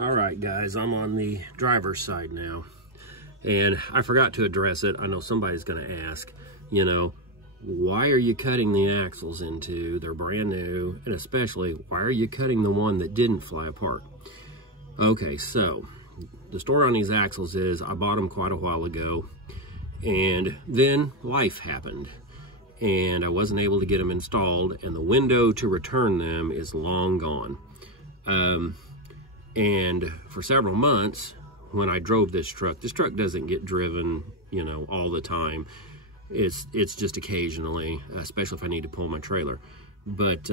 All right, guys, I'm on the driver's side now, and I forgot to address it. I know somebody's going to ask, you know, why are you cutting the axles into? They're brand new, and especially, why are you cutting the one that didn't fly apart? Okay, so the story on these axles is I bought them quite a while ago, and then life happened, and I wasn't able to get them installed, and the window to return them is long gone. And for several months, when I drove this truck doesn't get driven, you know, all the time. It's just occasionally, especially if I need to pull my trailer. But,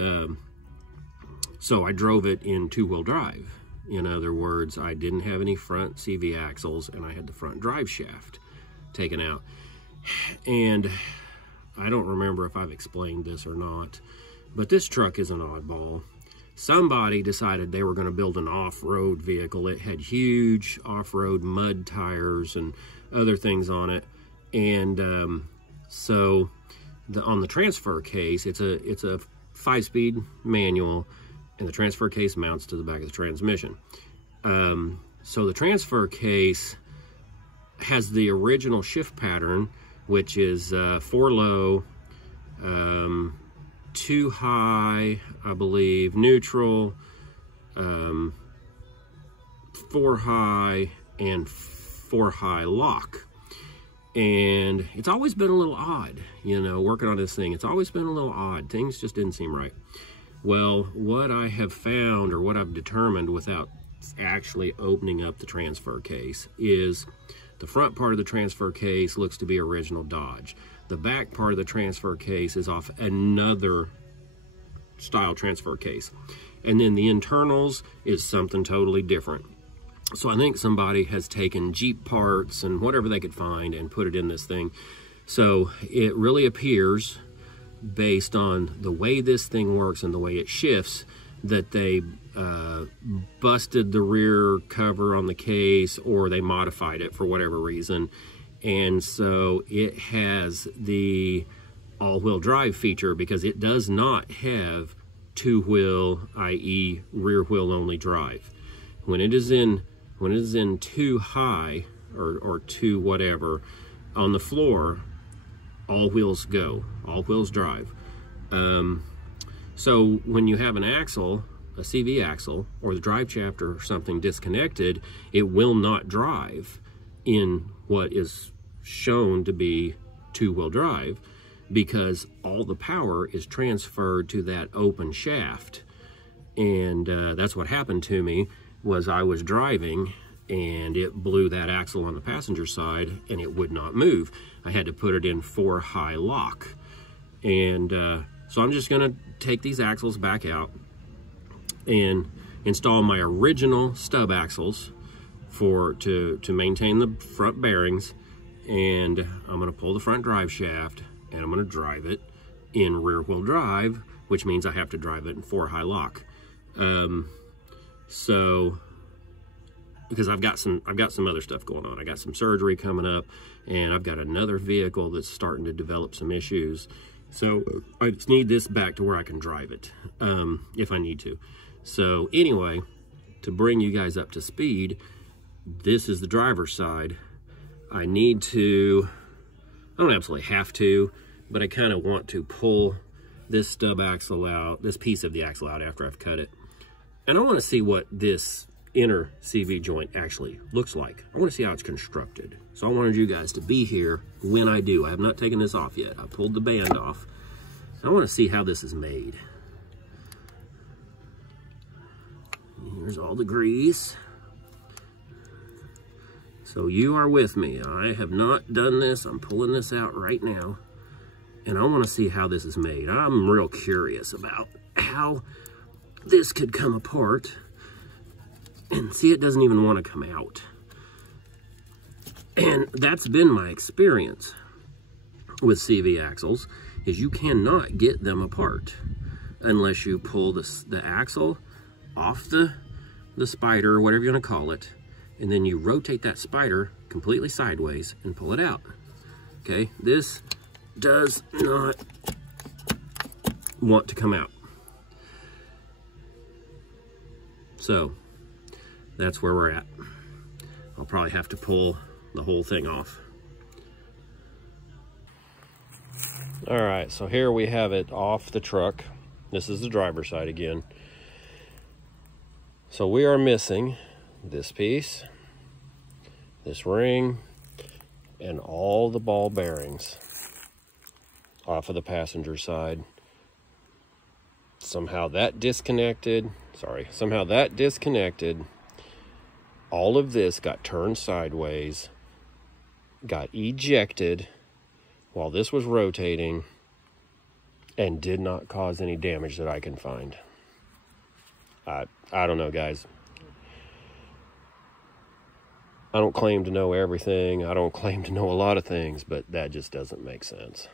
so I drove it in two-wheel drive. In other words, I didn't have any front CV axles, and I had the front drive shaft taken out. And I don't remember if I've explained this or not, but this truck is an oddball. Somebody decided they were going to build an off-road vehicle. It had huge off-road mud tires and other things on it. And so on the transfer case, it's a 5-speed manual, and the transfer case mounts to the back of the transmission. So the transfer case has the original shift pattern, which is 4 low, 2 high, I believe, neutral, 4 high, and 4 high lock. And it's always been a little odd, you know, working on this thing. It's always been a little odd. Things just didn't seem right. Well, what I have found, or what I've determined without actually opening up the transfer case, is the front part of the transfer case looks to be original Dodge. The back part of the transfer case is off another style transfer case. And then the internals is something totally different. So I think somebody has taken Jeep parts and whatever they could find and put it in this thing. So it really appears, based on the way this thing works and the way it shifts, that they busted the rear cover on the case, or they modified it for whatever reason. And so it has the all-wheel drive feature, because it does not have two-wheel, i.e. rear wheel only drive. When it is in 2 high or 2 whatever on the floor, all wheels go, all wheels drive. So when you have an axle, a CV axle, or the drive shaft or something disconnected, it will not drive in what is shown to be two-wheel drive, because all the power is transferred to that open shaft. And that's what happened to me. Was I was driving and it blew that axle on the passenger side, and it would not move. I had to put it in 4 high lock. And so I'm just gonna take these axles back out and install my original stub axles to maintain the front bearings. And I'm gonna pull the front drive shaft, and I'm gonna drive it in rear wheel drive, which means I have to drive it in 4 high lock. So, because I've got some other stuff going on. I got some surgery coming up, and I've got another vehicle that's starting to develop some issues. So I just need this back to where I can drive it, if I need to. So anyway, to bring you guys up to speed, this is the driver's side. I don't absolutely have to, but I kind of want to pull this stub axle out, this piece of the axle out after I've cut it. And I want to see what this inner CV joint actually looks like. I want to see how it's constructed. So I wanted you guys to be here when I do. I have not taken this off yet. I pulled the band off. I want to see how this is made. Here's all the grease. So you are with me. I have not done this. I'm pulling this out right now. And I want to see how this is made. I'm real curious about how this could come apart. And see, it doesn't even want to come out. And that's been my experience with CV axles, is you cannot get them apart unless you pull the axle off the spider, or whatever you want to call it, and then you rotate that spider completely sideways and pull it out. Okay, this does not want to come out. So that's where we're at. I'll probably have to pull the whole thing off. All right, so here we have it off the truck. This is the driver's side again. So we are missing this piece, this ring, and all the ball bearings off of the passenger side. Somehow that disconnected. All of this got turned sideways, got ejected while this was rotating, and did not cause any damage that I can find. I don't know, guys. I don't claim to know everything. I don't claim to know a lot of things, but that just doesn't make sense.